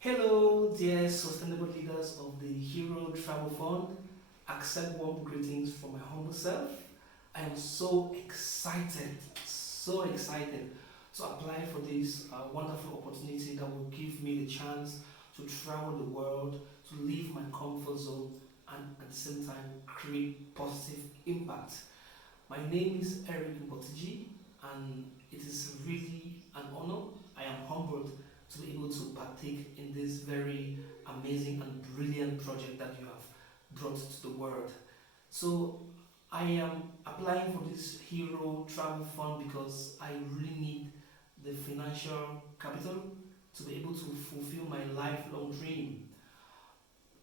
Hello, dear sustainable leaders of the Hero Travel Fund. Accept warm greetings from my humble self. I am so excited to apply for this wonderful opportunity that will give me the chance to travel the world, to leave my comfort zone, and at the same time create positive impact. My name is Mbotiji, and it is really an honor. I am humbled to be able to partake in this very amazing and brilliant project that you have brought to the world. So, I am applying for this Hero Travel Fund because I really need the financial capital to be able to fulfill my lifelong dream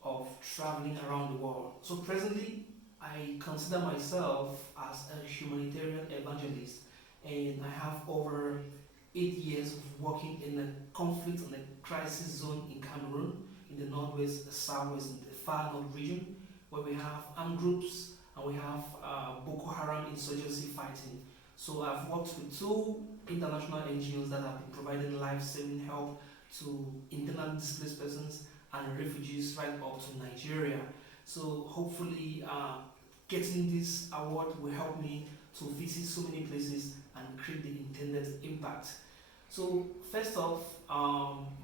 of traveling around the world. So presently, I consider myself as a humanitarian evangelist, and I have over 8 years of working in a conflict and a crisis zone in Cameroon, in the northwest, southwest, in the far north region, where we have armed groups and we have Boko Haram insurgency fighting. So I've worked with two international NGOs that have been providing life-saving help to internally displaced persons and refugees right up to Nigeria. So hopefully, getting this award will help me to visit so many places and create the intended impact. So first off,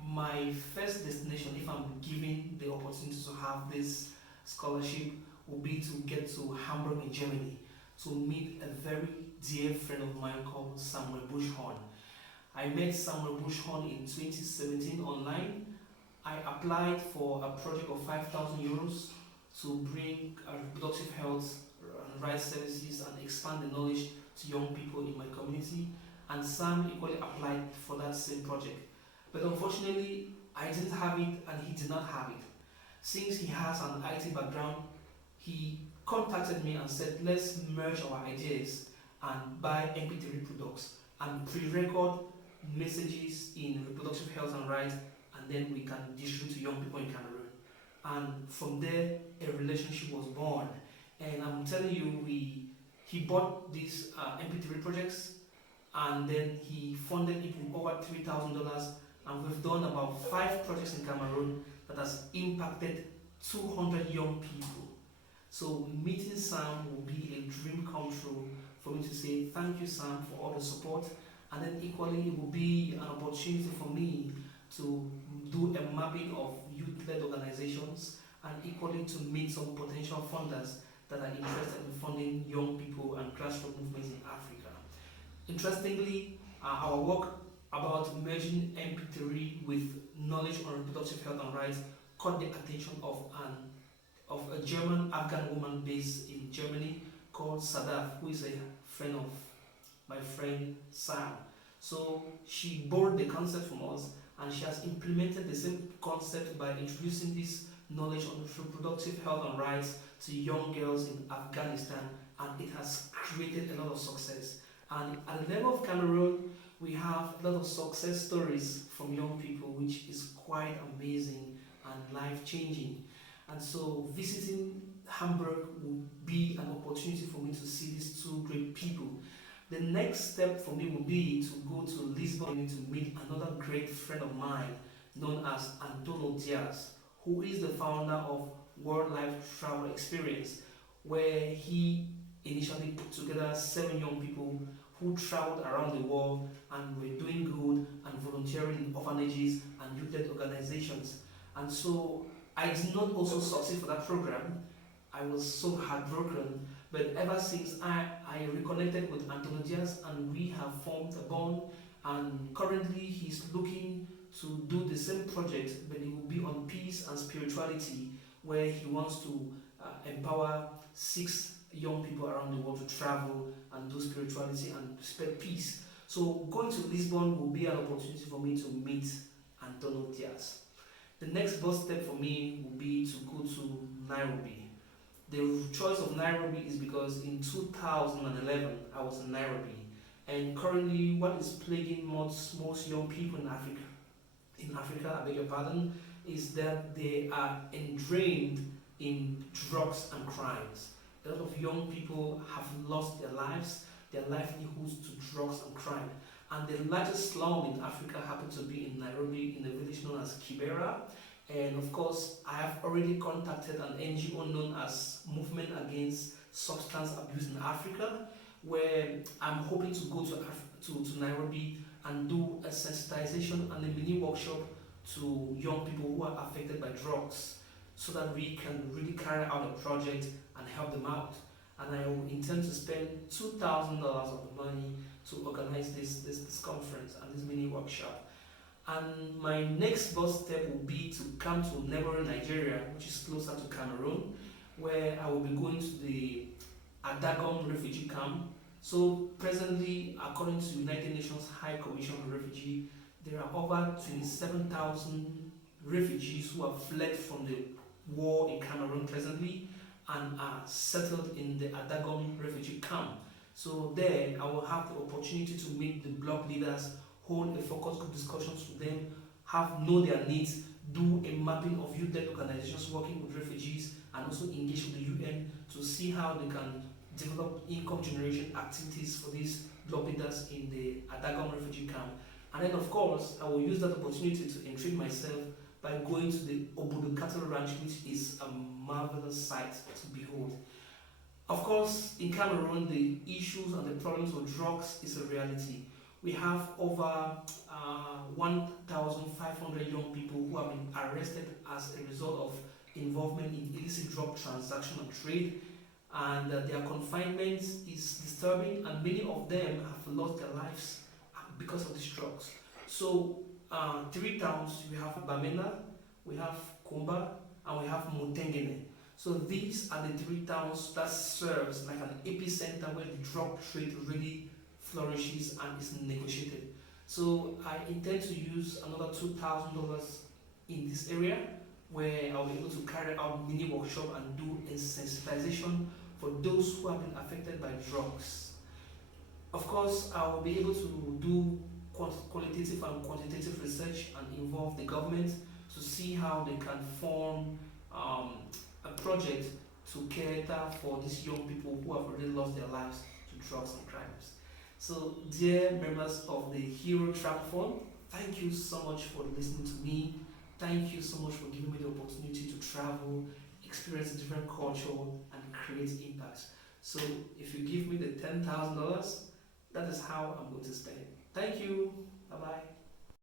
my first destination, if I'm given the opportunity to have this scholarship, will be to get to Hamburg in Germany to meet a very dear friend of mine called Samuel Bushhorn. I met Samuel Bushhorn in 2017 online. I applied for a project of 5,000 euros to bring reproductive health and rights services and expand the knowledge to young people in my community. And Sam equally applied for that same project. But unfortunately, I didn't have it and he did not have it. Since he has an IT background, he contacted me and said, let's merge our ideas and buy MP3 products and pre-record messages in reproductive health and rights, and then we can distribute to young people in Cameroon. And from there, a relationship was born. And I'm telling you, he bought these MP3 projects, and then he funded it with over $3,000, and we've done about 5 projects in Cameroon that has impacted 200 young people. So meeting Sam will be a dream come true for me to say thank you, Sam, for all the support, and then equally it will be an opportunity for me to do a mapping of youth-led organizations and equally to meet some potential funders that are interested in funding young people and grassroots movements in Africa. Interestingly, our work about merging MP3 with knowledge on reproductive health and rights caught the attention of a German Afghan woman based in Germany called Sadaf, who is a friend of my friend Sam. So she borrowed the concept from us, and she has implemented the same concept by introducing this knowledge on reproductive health and rights to young girls in Afghanistan, and it has created a lot of success. And at the level of Cameroon, we have a lot of success stories from young people, which is quite amazing and life-changing. And so visiting Hamburg will be an opportunity for me to see these two great people. The next step for me will be to go to Lisbon to meet another great friend of mine known as Antonio Diaz, who is the founder of World Life Travel Experience, where he initially put together 7 young people who traveled around the world and were doing good and volunteering in orphanages and youth-led organizations. And so I did not also succeed for that program. I was so heartbroken, but ever since I reconnected with Antonio Diaz and we have formed a bond, and currently he's looking to do the same project, but it will be on peace and spirituality, where he wants to empower 6 young people around the world to travel and do spirituality and spread peace. So going to Lisbon will be an opportunity for me to meet Antonio Diaz. The next bus step for me will be to go to Nairobi. The choice of Nairobi is because in 2011 I was in Nairobi, and currently what is plaguing most young people in Africa, I beg your pardon, is that they are endrained in drugs and crimes. A lot of young people have lost their lives, their livelihoods to drugs and crime. And the largest slum in Africa happened to be in Nairobi, in a village known as Kibera. And of course, I have already contacted an NGO known as Movement Against Substance Abuse in Africa, where I'm hoping to go to Nairobi and do a sensitization and a mini workshop to young people who are affected by drugs, so that we can really carry out a project and help them out. And I will intend to spend $2,000 of the money to organize this conference and this mini workshop. And my next bus step will be to come to neighboring Nigeria, which is closer to Cameroon, where I will be going to the Adagom Refugee Camp. So presently, according to United Nations High Commission on Refugee, there are over 27,000 refugees who have fled from the war in Cameroon presently and are settled in the Adagom Refugee Camp. So there, I will have the opportunity to meet the block leaders, hold a focus group discussions with them, know their needs, do a mapping of youth-led organizations working with refugees, and also engage with the UN to see how they can develop income generation activities for these block leaders in the Adagom Refugee Camp. And then, of course, I will use that opportunity to entreat myself by going to the Obodo Cattle Ranch, which is a marvelous sight to behold. Of course, in Cameroon, the issues and the problems with drugs is a reality. We have over 1,500 young people who have been arrested as a result of involvement in illicit drug transaction and trade, and their confinement is disturbing, and many of them have lost their lives because of these drugs. So, 3 towns, we have Bamenda, we have Kumba, and we have Mutengene. So these are the 3 towns that serves like an epicenter where the drug trade really flourishes and is negotiated. So I intend to use another $2,000 in this area, where I'll be able to carry out mini workshop and do a sensitization for those who have been affected by drugs. Of course, I will be able to do qualitative and quantitative research and involve the government to see how they can form a project to cater for these young people who have already lost their lives to drugs and crimes. So, dear members of the Hero Travel Fund, thank you so much for listening to me. Thank you so much for giving me the opportunity to travel, experience a different culture, and create impact. So, if you give me the $10,000, that is how I'm going to spend it. Thank you. Bye-bye.